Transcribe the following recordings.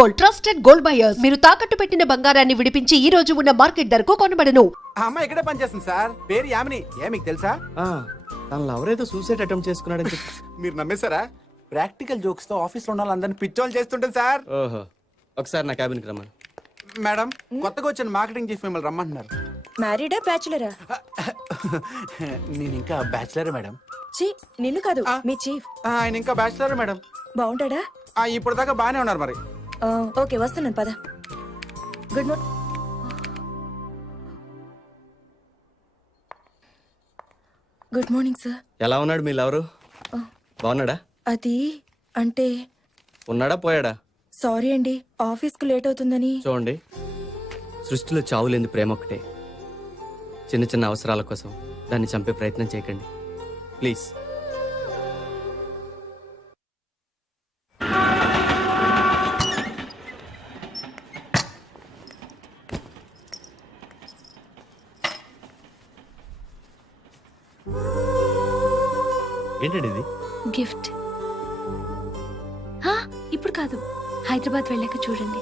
Gold, trusted gold buyers. మీరు తాకట్టు పెట్టిన బంగారాన్ని విడిపించి ఈ రోజు ఉన్న మార్కెట్ ధరకు కొనబడను. ఆ అమ్మాయి ఇక్కడే పనిచేస్తుంది సార్. పేరు యామిని. మీకు తెలుసా? తన ఎవరైతే సూసైడ్ అటెంప్ట్ చేసుకున్నాడని చెప్పి మీరు నమ్మేశారా? ప్రాక్టికల్ జోక్స్ తో ఆఫీస్ లో ఉన్న వాళ్ళందరినీ పిచ్చోళ్ళు చేస్తుంటుంది సార్. ఓహో, ఒకసారి నా క్యాబిన్కి రమ్మని. మేడం, కొత్తగా వచ్చిన మార్కెటింగ్ చీఫ్ మిమ్మల్ని రమ్మంటున్నారు. మ్యారీడా బ్యాచులరా? నేను ఇంకా బ్యాచిలర్ మేడం. చి నిన్ను కాదు, మీ చీఫ్. ఆయన ఇంకా బ్యాచిలర్ మేడం. బాగుంటాడా? ఇప్పుడు దాకా బానే ఉన్నారు మరి. ఓకే, వస్తున్నాను పద. Good morning. Good morning sir. ఎలా ఉన్నాడు మీ లవరు? బాగున్నాడా? అది అంటే ఉన్నాడా పోయాడా? సారీ అండి, ఆఫీస్కు లేట్ అవుతుందని. చూడండి, సృష్టిలో చావులేని ప్రేమ ఒకటే. చిన్న చిన్న అవసరాల కోసం దాన్ని చంపే ప్రయత్నం చేయకండి ప్లీజ్. ఏంటండి ఇది? గిఫ్ట్. ఇప్పుడు కాదు, హైదరాబాద్ వెళ్ళాక చూడండి.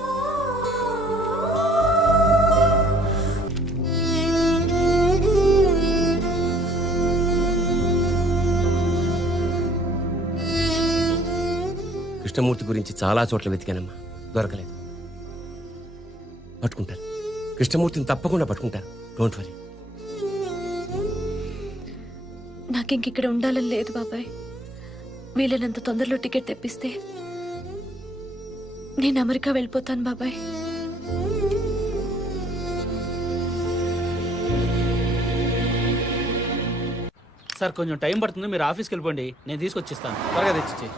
కృష్ణమూర్తి గురించి చాలా చోట్ల వెతికానమ్మా, దొరకలేదు. పట్టుకుంటాను, కృష్ణమూర్తిని తప్పకుండా పట్టుకుంటాను. Don't worry. నాకింకిక్కడ ఉండాలని లేదు బాబాయ్. వీళ్ళనంత తొందరలో టికెట్ తెప్పిస్తే నేను అమెరికా వెళ్ళిపోతాను బాబాయ్. సార్ కొంచెం టైం పడుతుంది, మీరు ఆఫీస్కి వెళ్ళిపోండి, నేను తీసుకొచ్చిస్తాను. త్వరగా తెచ్చిచ్చి.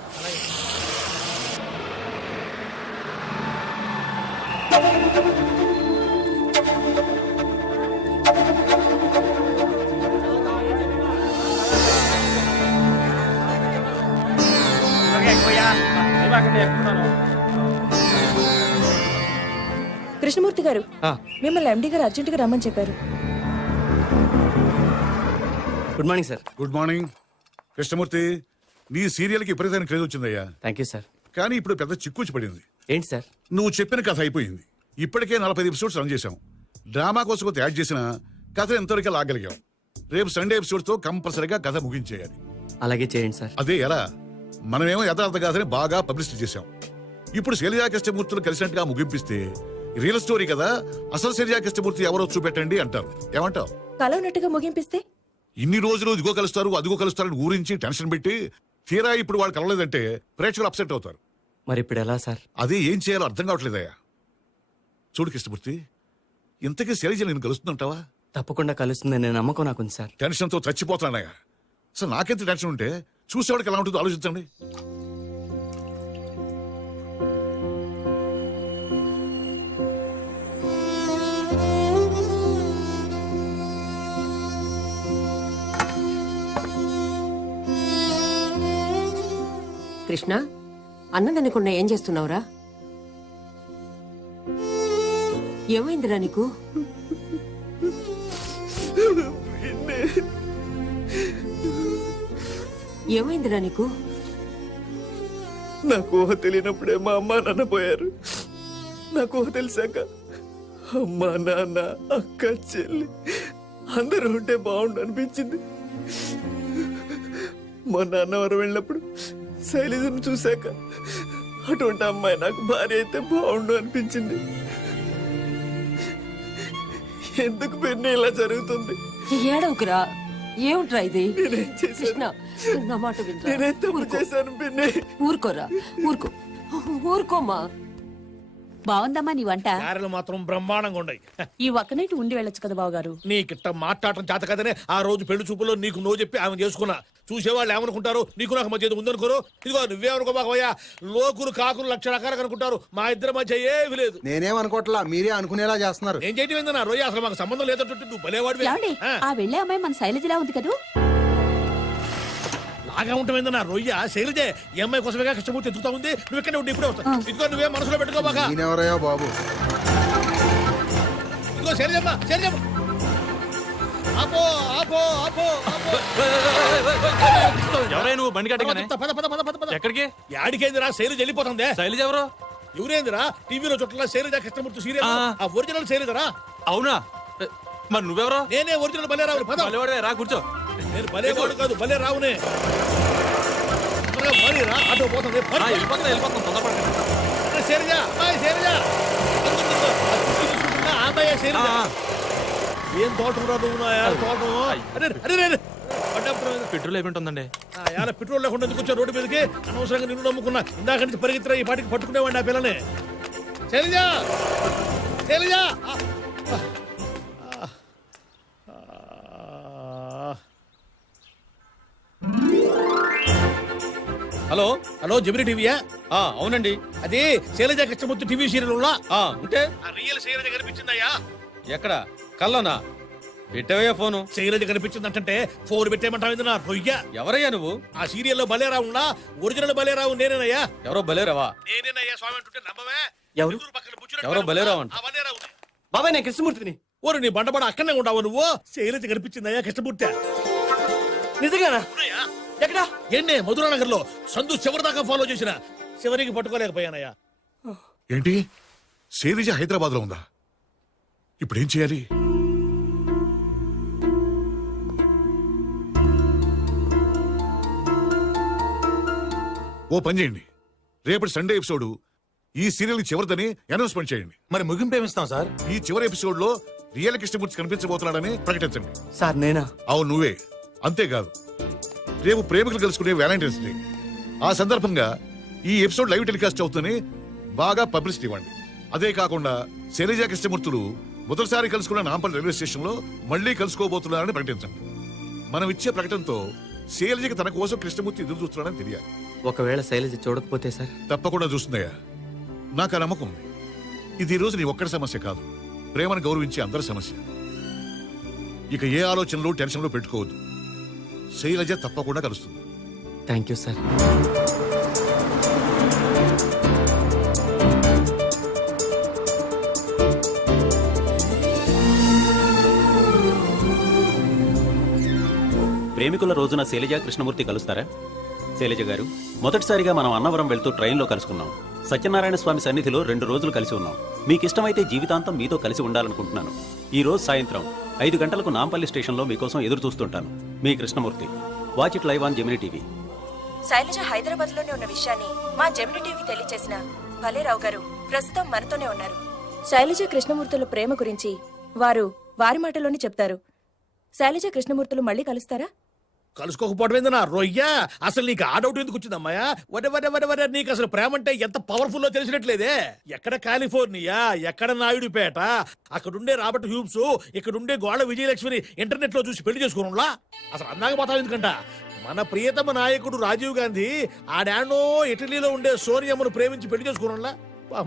కృష్ణమూర్తి గారు, మిమ్మల్ని ఎండి గారు అర్జెంట్ గా రమ్మని చెప్పారు. Good morning sir. Good morning Krishnamurthy. నీ సీరియల్ కి విపరీతమైన క్రేజ్ వచ్చిందయ్యా. Thank you sir. కానీ ఇప్పుడు పెద్ద చిక్కుచి పడింది. ఏంటి సార్? నువ్వు చెప్పిన కథ అయిపోయింది. ఇప్పటికే 45 ఎపిసోడ్స్ రన్ చేశాం. డ్రామా కోసం కొంత యాడ్ చేసిన కథ ఎంతవరకు లాగలిగాం. రేపు సండే ఎపిసోడ్ తో కంపల్సరీగా కథ ముగించేయాలి. అలాగే చేయండి సార్. అదే ఎలా? మనమేమో యథార్థ కథని బాగా పబ్లిసిటీ చేశాం. ఇప్పుడు శైలజా కృష్ణమూర్తులు కలిసినట్టుగా ముగింపిస్తే రియల్ స్టోరీ కదా, అసలు శైలజా కృష్ణమూర్తి ఎవరో చూపెట్టండి అంటారు. ఏమంటావు? కలవనట్టుగా ముగింపిస్తే? ఇన్ని రోజులు ఇదిగో కలుస్తారు అదిగో కలుస్తారని ఊరించి టెన్షన్ పెట్టి తీరా ఇప్పుడు వాళ్ళు కలవలేదంటే ప్రేక్షకులు అప్సెట్ అవుతారు. మరి ఇప్పుడు ఎలా సార్? అదే ఏం చేయాలో అర్థం కావట్లేదయ్యా. చూడు కృష్ణమూర్తి, ఇంతకీ శైలజ నేను కలుస్తుంటావా? తప్పకుండా కలుస్తుందనే నమ్మకం నాకుంది సార్. టెన్షన్తో చచ్చిపోతానయ్యా. అసలు నాకెంత టెన్షన్ ఉంటే చూసేవాడికి ఎలా ఉంటుందో ఆలోచించండి. కృష్ణ, అన్నం తినకుండా ఏం చేస్తున్నావురా? ఏమైందిరా నీకు? ఏమైందిరా నీకు? నాకు ఊహ తెలియనప్పుడే మా అమ్మ నాన్న పోయారు. నాకు ఊహ తెలిసాక అమ్మ నాన్న అక్క చెల్లి అందరూ ఉంటే బాగుండు అనిపించింది. మా నాన్నవారు వెళ్ళినప్పుడు శైలజను చూశాక అటువంటి అమ్మాయి నాకు భార్య అయితే బాగుండు అనిపించింది. ఎందుకు పెన్ను ఇలా జరుగుతుంది? ఏడవకురా. ఏమిట్రా ఇది? నేనేం చేశాను? కృష్ణ, నా మాట వినరా. నేనేం తప్పు చేశాను పిన్ని? ఊరుకోరా, ఊరుకో, ఊరుకోమా. బాగుందమ్మా నీ వంట. గారెలు మాత్రం బ్రహ్మాండంగా ఉన్నాయి. ఈ ఒక్క నైట్ ఉండి వెళ్ళొచ్చు కదా బావగారు. నీకిట్ట మాట్లాడటం చేత కదనే ఆ రోజు పెళ్లి చూపులో నీకు నో చెప్పి ఆమె చేసుకున్నా. చూసేవాళ్ళు ఏమనుకుంటారు, నీకు నాకు మధ్య ఉందనుకోరు. ఇదిగో నువ్వేమనుకో మాకయ్యా, లోకులు కాకులు లక్ష రకాలుగా అనుకుంటారు. మా ఇద్దరి మధ్య ఏమి లేదు. నేనేమనుకోవట్లా, మీరే అనుకునేలా చేస్తున్నారు. ఏం చేయటం ఏందన్నా రోజు, అసలు మాకు సంబంధం లేదంటుంటే నువ్వు భలేవాడు. ఏమండి, ఆ వెళ్ళే అమ్మాయి మన శైలజలా ఉంది కదూ. లాగా ఉంటుందన్నా రొయ్య శైలజే ఈ అమ్మాయి కోసమేగా కృష్ణమూర్తి ఎదుగుతా ఉంది. నువ్వు ఇక్కడే ఉండి ఇప్పుడే వస్తా. ఇదిగో నువ్వే మనసులో పెట్టుకోబాక. నేనెవరయ్యా బాబు? ఇదిగో శైలజమ్మ, శైలజమ్మ ఆపో ఆపో ఆపో ఆపో. ఎవరై నువ్వు బండి కట్టగానే? పద పద పద పద పద. ఎక్కడికి? యాడికేందిరా, శైలజ వెళ్ళిపోతుంది. శైలజ ఎవరు? ఎవరేందిరా టీవీలో చుట్టలా శైలజ కృష్ణమూర్తి సీరియల్ ఆ. ఆ ఒరిజినల్ శైలజరా అవునా మరి నువ్వెవరో నేనే ఒరిజినల్ భలే రావు పద రా కూర్చో నేను భలేవాడు కాదు భలే రావునే త్వరగా మరి రా ఆటో పోతుంది పద. వెళ్ళిపోతాం తొందరపడకండి. అరే శైలజ అమ్మాయి శైలజ అందుకు ఆ చుట్టూ చూసుకుంటున్నా ఆ అమ్మాయి శైలజ ఏం తోటం రా నువ్వు నా తోటం అరే అరే అరే పడ్డప్పుడు పెట్రోల్ అయిపోతుందండి యాల పెట్రోల్ లేకుండా ఎందుకు వచ్చా రోడ్డు మీదకి అనవసరంగా నిన్ను నమ్ముకున్నా ఇందాక నుంచి పరిగెత్తిరా ఈ పాటికి పట్టుకునేవాడిని ఆ పిల్లని శైలజ శైలజ హలో హలో జమిని టీవీయా అవునండి అది శైలజ కృష్ణమూర్తి టీవీ సీరియల్ ఉన్నా ఉంటే రియల్ శైలజ కనిపించిందయ్యా ఎక్కడ కల్లోనా పెట్టవయ్యా ఫోను శైలజ కనిపించిందంటే ఫోన్ పెట్టేయమంటావు నా రొయ్య ఎవరయ్యా నువ్వు ఆ సీరియల్లో బలేరావు ఉన్నా ఒరిజినల్ బలేరావు నేనేనయ్యా ఎవరో బలేరావా నేనేనయ్యా స్వామి అంటుంటే నమ్మవే ఎవరు? ఎదురు పక్కన కూర్చుని ఎవరో బలేరావు అంట. ఆ బలేరావుని. బాబాయ్ నేను కృష్ణమూర్తిని. ఓరు నీ బండబడ అక్కడనే ఉండవు నువ్వు శైలజ కనిపించిందయ్యా కృష్ణమూర్తి నిజంగానా? ఎక్కడా? ఎన్నే మధురానగర్ లో సందు చివరి దాకా ఫాలో చేసిన చివరికి పట్టుకోలేకపోయానయ్యా ఏంటి శైలజ హైదరాబాద్ లో ఉందా? ఇప్పుడు ఏం చేయాలి? ఓ పని చేయండి, రేపటి సండే ఎపిసోడ్ ఈ సీరియల్ చివరిదని అనౌన్స్మెంట్ చేయండి. మరి ముగింపు ఏమిస్తాం సార్? ఈ చివరి ఎపిసోడ్ లో రియల్ కృష్ణమూర్తి కనిపించబోతున్నాడని ప్రకటించండి. సార్ నేనా? అవును నువ్వే. అంతేకాదు, రేపు ప్రేమికులు కలుసుకునే వ్యాలంటైన్స్ డే. ఆ సందర్భంగా ఈ ఎపిసోడ్ లైవ్ టెలికాస్ట్ అవుతుందని బాగా పబ్లిసిటీ ఇవ్వండి. అదే కాకుండా శైలజ కృష్ణమూర్తులు మొదటిసారి కలుసుకున్న నాంపల్లి రైల్వే స్టేషన్ లో మళ్లీ కలుసుకోబోతున్నారని ప్రకటించండి. మనం ఇచ్చే ప్రకటనతో శైలజకి తన కోసం కృష్ణమూర్తి ఎదురు చూస్తున్నాడని తెలియాలి. ఒకవేళ శైలజ చూడకపోతే సార్? తప్పకుండా చూస్తుందయ్యా, నాకు ఆ నమ్మకం ఉంది. ఇది ఈ రోజు నీ ఒక్కడి సమస్య కాదు, ప్రేమను గౌరవించే అందరి సమస్య. ఇక ఏ ఆలోచనలు టెన్షన్లు పెట్టుకోవద్దు. శైలజ తప్పకుండా కలుస్తుంది. Thank you sir. ప్రేమికుల రోజున శైలజ కృష్ణమూర్తి కలుస్తారా? శైలజ గారు, మొదటిసారిగా మనం అన్నవరం వెళ్తూ ట్రైన్లో కలుసుకున్నాం. సత్యనారాయణ స్వామి సన్నిధిలో 2 రోజులు కలిసి ఉన్నాం. మీకు ఇష్టమైతే జీవితాంతం మీతో కలిసి ఉండాలనుకుంటున్నాను. ఈ రోజు సాయంత్రం 5 గంటలకు నాంపల్లి స్టేషన్లో మీకోసం ఎదురు చూస్తుంటాను. మీ Krishnamurthy. Watch it live on Gemini TV. Shailaja Hyderabad లోనే ఉన్న విషయాన్ని మా జెమిని టీవీ తెలియజేసిన భలేరావు గారు ప్రస్తుతం మనతోనే ఉన్నారు. శైలజ కృష్ణమూర్తుల ప్రేమ గురించి వారి మాటలోనే చెప్తారు. శైలజ కృష్ణమూర్తులు మళ్ళీ కలుస్తారా? కలుసుకోకపోవడం నా రొయ్య. అసలు నీకు ఆ డౌట్ ఎందుకు వచ్చిందమ్మాయా? వరే నీకు అసలు ప్రేమ అంటే ఎంత పవర్ఫుల్ లో తెలిసినట్లేదే. ఎక్కడ కాలిఫోర్నియా, ఎక్కడ నాయుడుపేట, అక్కడుండే రాబర్ట్ హ్యూమ్స్, ఇక్కడుండే గోడ విజయలక్ష్మిని ఇంటర్నెట్ లో చూసి పెళ్లి చేసుకున్నా. అసలు అందాక పోతావు ఎందుకంట. మన ప్రియతమ నాయకుడు రాజీవ్ గాంధీ ఆడానో ఇటలీలో ఉండే సోనియమ్మను ప్రేమించి పెళ్లి చేసుకున్నా.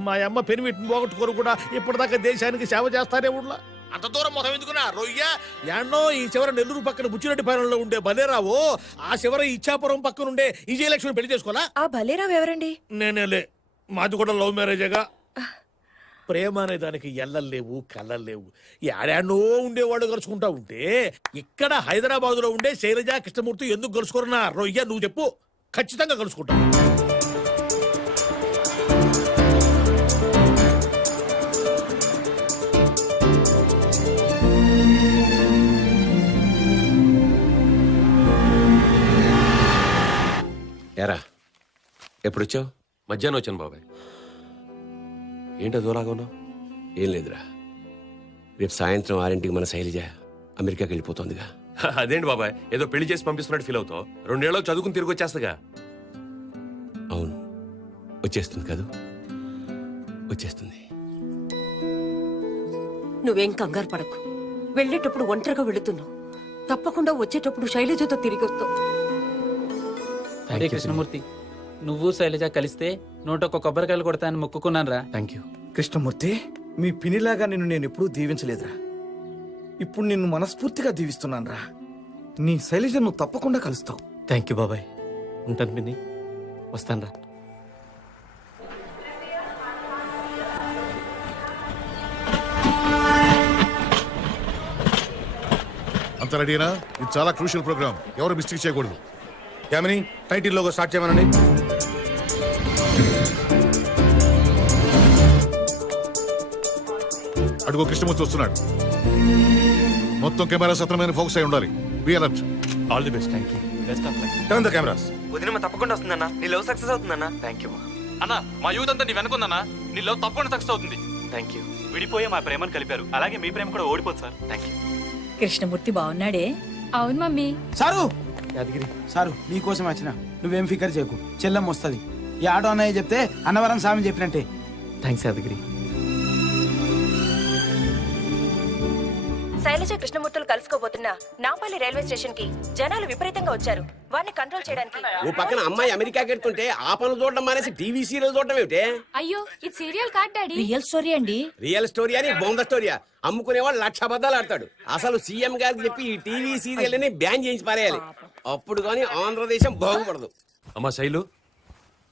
మా అమ్మ పెనిమిటిని పోగొట్టుకోరు కూడా ఇప్పటిదాకా దేశానికి సేవ చేస్తారే ఊళ్ళ. అంత దూరం మొత్తం ఎందుకున్నా రొయ్య? యాన్నో ఈ చివర నెల్లూరు పక్కన బుచ్చిరెడ్డిపాలెంలో ఉండే బలేరావు, ఆ చివర ఇచ్చాపురం పక్కన ఉండే విజయలక్ష్మి పెళ్లి చేసుకోవాలా? ఆ భలేరావు ఎవరండి? నేనేలే, మాది కూడా లవ్ మ్యారేజేగా. ప్రేమ అనే దానికి ఎల్లలేవు కళ్ళలేవు. యాడానో ఉండేవాళ్ళు కలుసుకుంటా ఉంటే ఇక్కడ హైదరాబాద్ లో ఉండే శైలజ కృష్ణమూర్తి ఎందుకు కలుసుకోరన్నా రొయ్య? నువ్వు చెప్పు. ఖచ్చితంగా కలుసుకుంటా. ఎరా ఎప్పుడొచ్చావు? మధ్యాహ్నం వచ్చాను బాబాయ్. ఏంటో దూరాగా ఉన్నావు? ఏం లేదురా, రేపు సాయంత్రం 6ంటికి మన శైలజ అమెరికాకి వెళ్ళిపోతుందిగా. అదేంటి బాబాయ్, ఏదో పెళ్లి చేసి పంపిస్తున్నట్టు ఫీల్ అవుతావు? 2 ఏళ్ళకి చదువుకుని తిరిగి వచ్చేస్తాగా. అవును, వచ్చేస్తుంది కాదు, వచ్చేస్తుంది. నువ్వేం కంగారు పడకు. వెళ్ళేటప్పుడు ఒంటరిగా వెళుతున్నావు. తప్పకుండా వచ్చేటప్పుడు శైలజతో తిరిగి వస్తావు. అరే కృష్ణమూర్తి, నువ్వు శైలజ కలిస్తే 101 కొబ్బరికాయలు కొడతానని మొక్కుకున్నాను రా. Thank you. కృష్ణమూర్తి, మీ పినిలాగా నిన్ను నేను ఎప్పుడూ దీవించలేదురా. ఇప్పుడు నిన్ను మనస్ఫూర్తిగా దీవిస్తున్నాను రా. నీ శైలజ నువ్వు తప్పకుండా కలుస్తావు. థ్యాంక్ యూ బాబాయ్. ఉంటాను పిన్ని, వస్తాను రా. అంత రెడీనా? ఇది చాలా క్రూషియల్ ప్రోగ్రామ్, ఎవరు మిస్టేక్ చేయకూడదు. యామిని, టైటిల్ లోగో స్టార్ట్ చేయమనండి. అడుగు కృష్ణమూర్తి వస్తున్నాడు. మొత్తం కెమెరా సత్రమైన ఫోకస్ అయి ఉండాలి. Be alert. All the best. Thank you. Best of luck. Turn the cameras. వదిన తప్పకుండా వస్తుందన్నా. నీ లవ్ సక్సెస్ అవుతుందన్నా. థ్యాంక్ యూ అన్న. మా యూత్ అంతా నీ వెనుకుందన్నా. నీ లవ్ తప్పకుండా సక్సెస్ అవుతుంది. Thank you. విడిపోయే మా ప్రేమను కలిపారు. అలాగే మీ ప్రేమ కూడా ఓడిపోదు సార్. Thank you. కృష్ణమూర్తి బాగున్నాడే? అవును మమ్మీ. సారు యాదగిరి సారు నీకోసం వచ్చిన, నువ్వేం ఫికర్ చేయకు, చెల్లం వస్తుంది. ఈ ఆటో అన్నయ్య చెప్తే అన్నవరం స్వామి చెప్పినట్టే. థ్యాంక్స్ యాదగిరి. శైలజ కృష్ణమూర్తులు కలుసుకోబోతున్న నాంపల్లి రైల్వే స్టేషన్ కి జనాలు విపరీతంగా వచ్చారు. వారిని కంట్రోల్ చేయడానికి ఓ పక్కన అమ్మాయి అమెరికాకి వెళ్తుంటే ఆ పనులు చూడడం మానేసి టీవీ సీరియల్ చూడడం ఏమిటే? అయ్యో ఇది సీరియల్ కాదు డాడీ. రియల్ స్టోరీ అండి. రియల్ స్టోరీ అని బొంద స్టోరీయా? అమ్ముకునేవాడు 1,00,000 అబద్ధాలు ఆడతాడు. అసలు సీఎం గారికి చెప్పి ఈ టీవీ సీరియల్ ని బ్యాన్ చేయించి పారేయాలి. అప్పుడు కానీ ఆంధ్రదేశం బాగుపడదు. అమ్మా శైలు,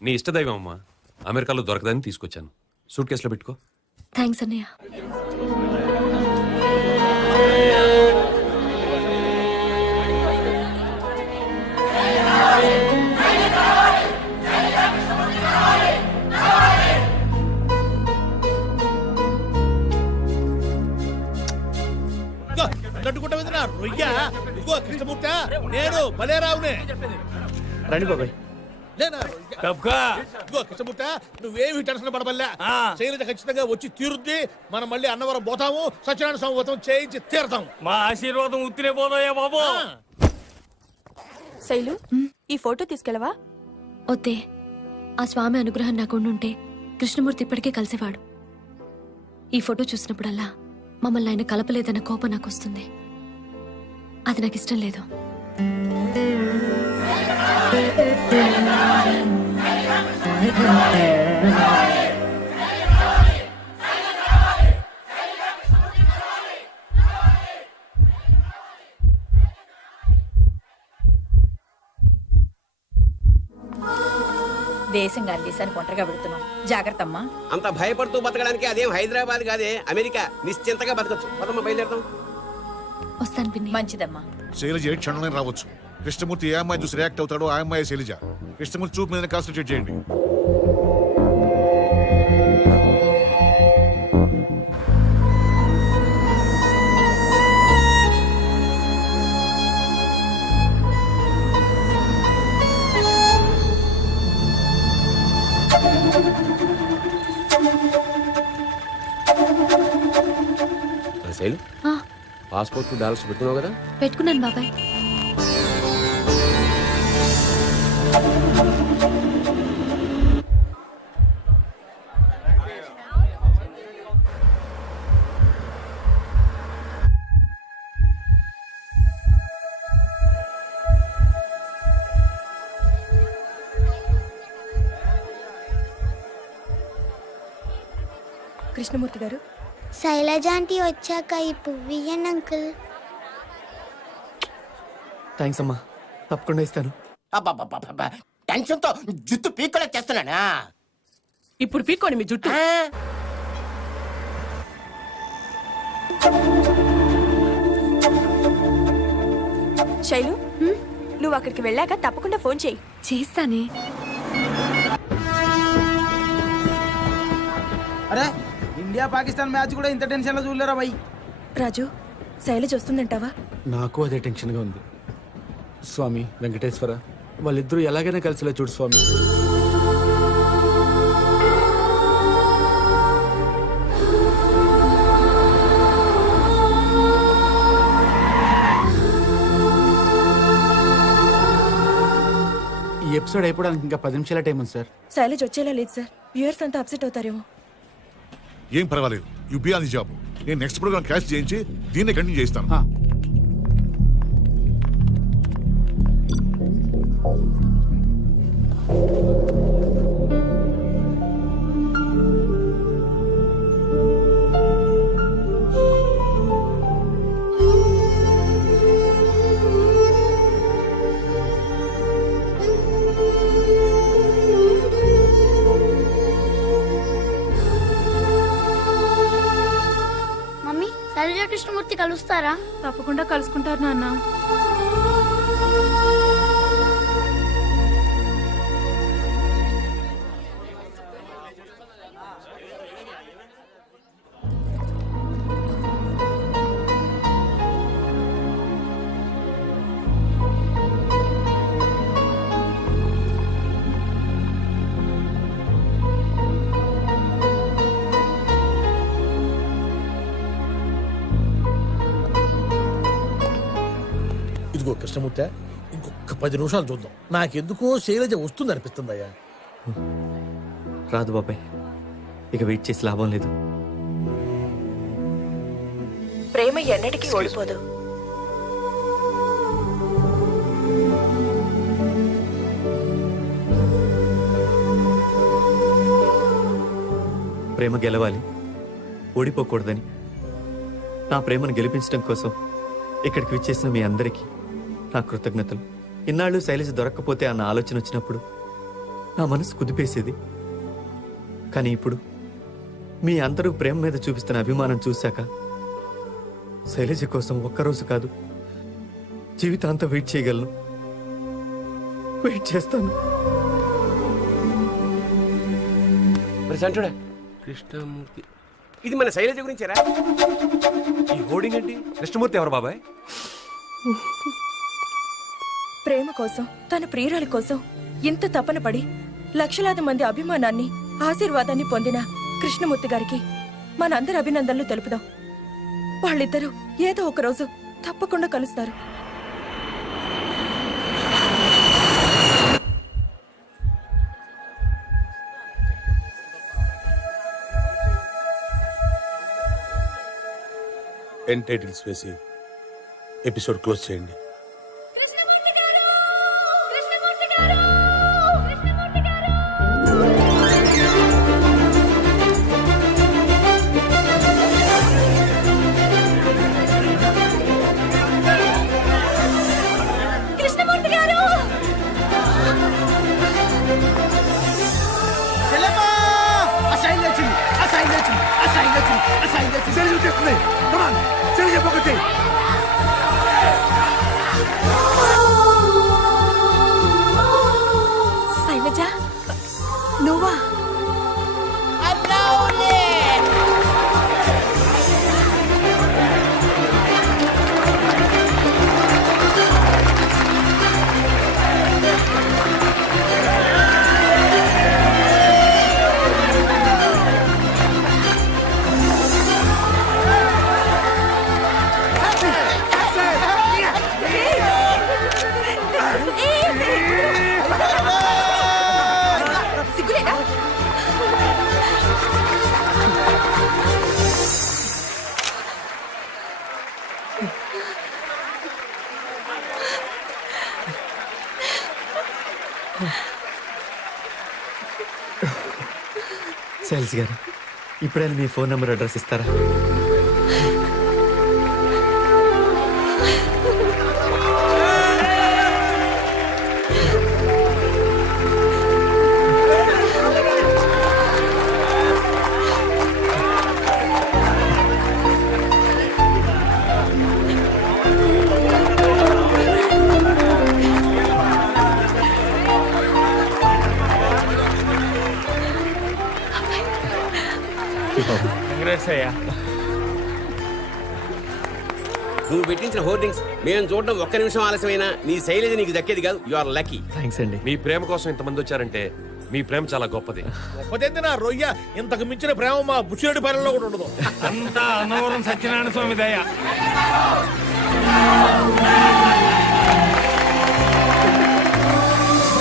నీ ఇష్టదైవం అమ్మా. అమెరికాలో దొరకదని తీసుకొచ్చాను. సూట్ కేసులో పెట్టుకో. థ్యాంక్స్ అన్నయ్య. నట్టుకుంటా రొయ్య. ఇదిగో కృష్ణమూర్తి, నేను బలేరావునే. రండి బాబాయ్. ఇదిగో కృష్ణమూర్తి, నువ్వేమి టెన్షన్ పడబల్లా. శైలజ ఖచ్చితంగా వచ్చి తీరుద్ది. మనం మళ్ళీ అన్నవరం పోతాము, సత్యనారాయణ స్వామి వ్రతం చేయించి తీరతాం. మా ఆశీర్వాదం ఉత్తినే పోదాయా బాబు. శైలు, ఈ ఫోటో తీసుకెళ్ళవా? వద్దే. ఆ స్వామి అనుగ్రహం నాకు ఉండుంటే కృష్ణమూర్తి ఇప్పటికే కలిసేవాడు. ఈ ఫోటో చూసినప్పుడల్లా మమ్మల్ని ఆయన కలపలేదన్న కోపం నాకు వస్తుంది. అది నాకు ఇష్టం లేదు. దేశం గారి దేశానికి ఒంటరిగా పెడుతున్నాం. జాగ్రత్త అమ్మా. అంత భయపడుతూ బతకడానికి అదేం హైదరాబాద్ కాదే, అమెరికా. నిశ్చింతగా బతకచ్చు. పదమ్మ బయలుదేరదాం. వస్తాను పిన్ని. మంచిదమ్మా. శైలజ ఏ క్షణంలో రావచ్చు. కృష్ణమూర్తి ఏ అమ్మాయి చూసి రియాక్ట్ అవుతాడో ఆ అమ్మాయి శైలజ. కృష్ణమూర్తి చూపు మీద కాన్సన్ట్రేట్ చేయండి. శైలు, పాస్పోర్ట్ డాలర్స్ పెట్టుకున్నావు కదా? పెట్టుకున్నాను బాబాయ్. కృష్ణమూర్తి గారు, శైలజ ఆంటీ వచ్చాక ఈ పువ్వు ఇయ్యండి అంకుల్. థ్యాంక్స్ అమ్మా, తప్పకుండా ఇస్తాను. టెన్షన్ తో జుట్టు పీక్కోలే చేస్తున్నానా? ఇప్పుడు పీక్కోండి మీ జుట్టు. శైలు, నువ్వు అక్కడికి వెళ్ళాక తప్పకుండా ఫోన్ చేయి. చేస్తానే. అరే ఇండియా పాకిస్తాన్ మ్యాచ్ కూడా ఇంత టెన్షన్ లో చూడలేరా భయ్. రాజు, శైలజ వస్తుందంటావా? నాకు అదే టెన్షన్గా ఉంది. స్వామి వెంకటేశ్వర, వాళ్ళిద్దరూ ఎలాగైనా కలిసిలా చూడు స్వామి. ఈ ఎపిసోడ్ అయిపోవడానికి ఇంకా 10 నిమిషాల టైం ఉంది సార్. శైలజ వచ్చేలా లేదు సార్. వ్యూయర్స్ అంతా అప్సెట్ అవుతారేమో. ఏం పర్వాలేదు, you be on the job. నేను నెక్స్ట్ ప్రోగ్రామ్ క్యాష్ చేయించి దీన్ని కంటిన్యూ చేస్తాను. మమ్మీ, శైలజ కృష్ణమూర్తి కలుస్తారా? తప్పకుండా కలుసుకుంటారు నాన్న. ఇదిగో కృష్ణమూర్తి, ఇంకొక 10 నిమిషాలు చూద్దాం. నాకెందుకో శైలజ వస్తుంది అనిపిస్తుందయ్యా. రాదు బాబాయ్, ఇక వెయిట్ చేసి లాభం లేదు. ప్రేమ ఎన్నటికీ ఓడిపోదు. ప్రేమ గెలవాలి, ఓడిపోకూడదని నా ప్రేమను గెలిపించడం కోసం ఇక్కడికి విచ్చేసిన మీ అందరికీ నా కృతజ్ఞతలు. ఇన్నాళ్ళు శైలజ దొరక్కపోతే అన్న ఆలోచన వచ్చినప్పుడు నా మనసు కుదిపేసేది. కానీ ఇప్పుడు మీ అందరూ ప్రేమ మీద చూపిస్తున్న అభిమానం చూశాక శైలజ కోసం ఒక్కరోజు కాదు, జీవితాంతం వెయిట్ చేయగలను. వెయిట్ చేస్తాను. మరి సంటుడా కృష్ణమూర్తి, ఇది మన శైలజ గురించేరా? ఈ హోర్డింగ్ ఏంటి? కృష్ణమూర్తి ఎవరు బాబాయ్? ప్రేమ కోసం, తన ప్రియురాలి కోసం ఇంత తపన పడి లక్షలాది మంది అభిమానాన్ని, ఆశీర్వాదాన్ని పొందిన కృష్ణమూర్తి గారికి మనందరి అభినందనలు తెలుపుదాం. వాళ్ళిద్దరూ ఏదో ఒక రోజు తప్పకుండా కలుస్తారు. ఎండ్ టైటిల్స్ వేసి ఎపిసోడ్ క్లోజ్ చేయండి. శైలజ, నువ్వా? సిగ్గులేదా? శైలజ గారు, ఇప్పుడైనా మీ ఫోన్ నెంబర్, అడ్రస్ ఇస్తారా? నువ్వు పెట్టించిన హోర్డింగ్స్ మేము చూడడం ఒక్క నిమిషం ఆలస్యమైనా నీ శైలజ నీకు దక్కేది కాదు. You are lucky. థ్యాంక్స్ అండి. మీ ప్రేమ కోసం ఇంతమంది వచ్చారంటే మీ ప్రేమ చాలా గొప్పది. గొప్పదేంది నా రొయ్య, ఇంతకు మించిన ప్రేమ మా బుచ్చిరెడ్డి పాలనలో కూడా ఉండదు. అంతా అన్నవరం సత్యనారాయణ స్వామి దయ.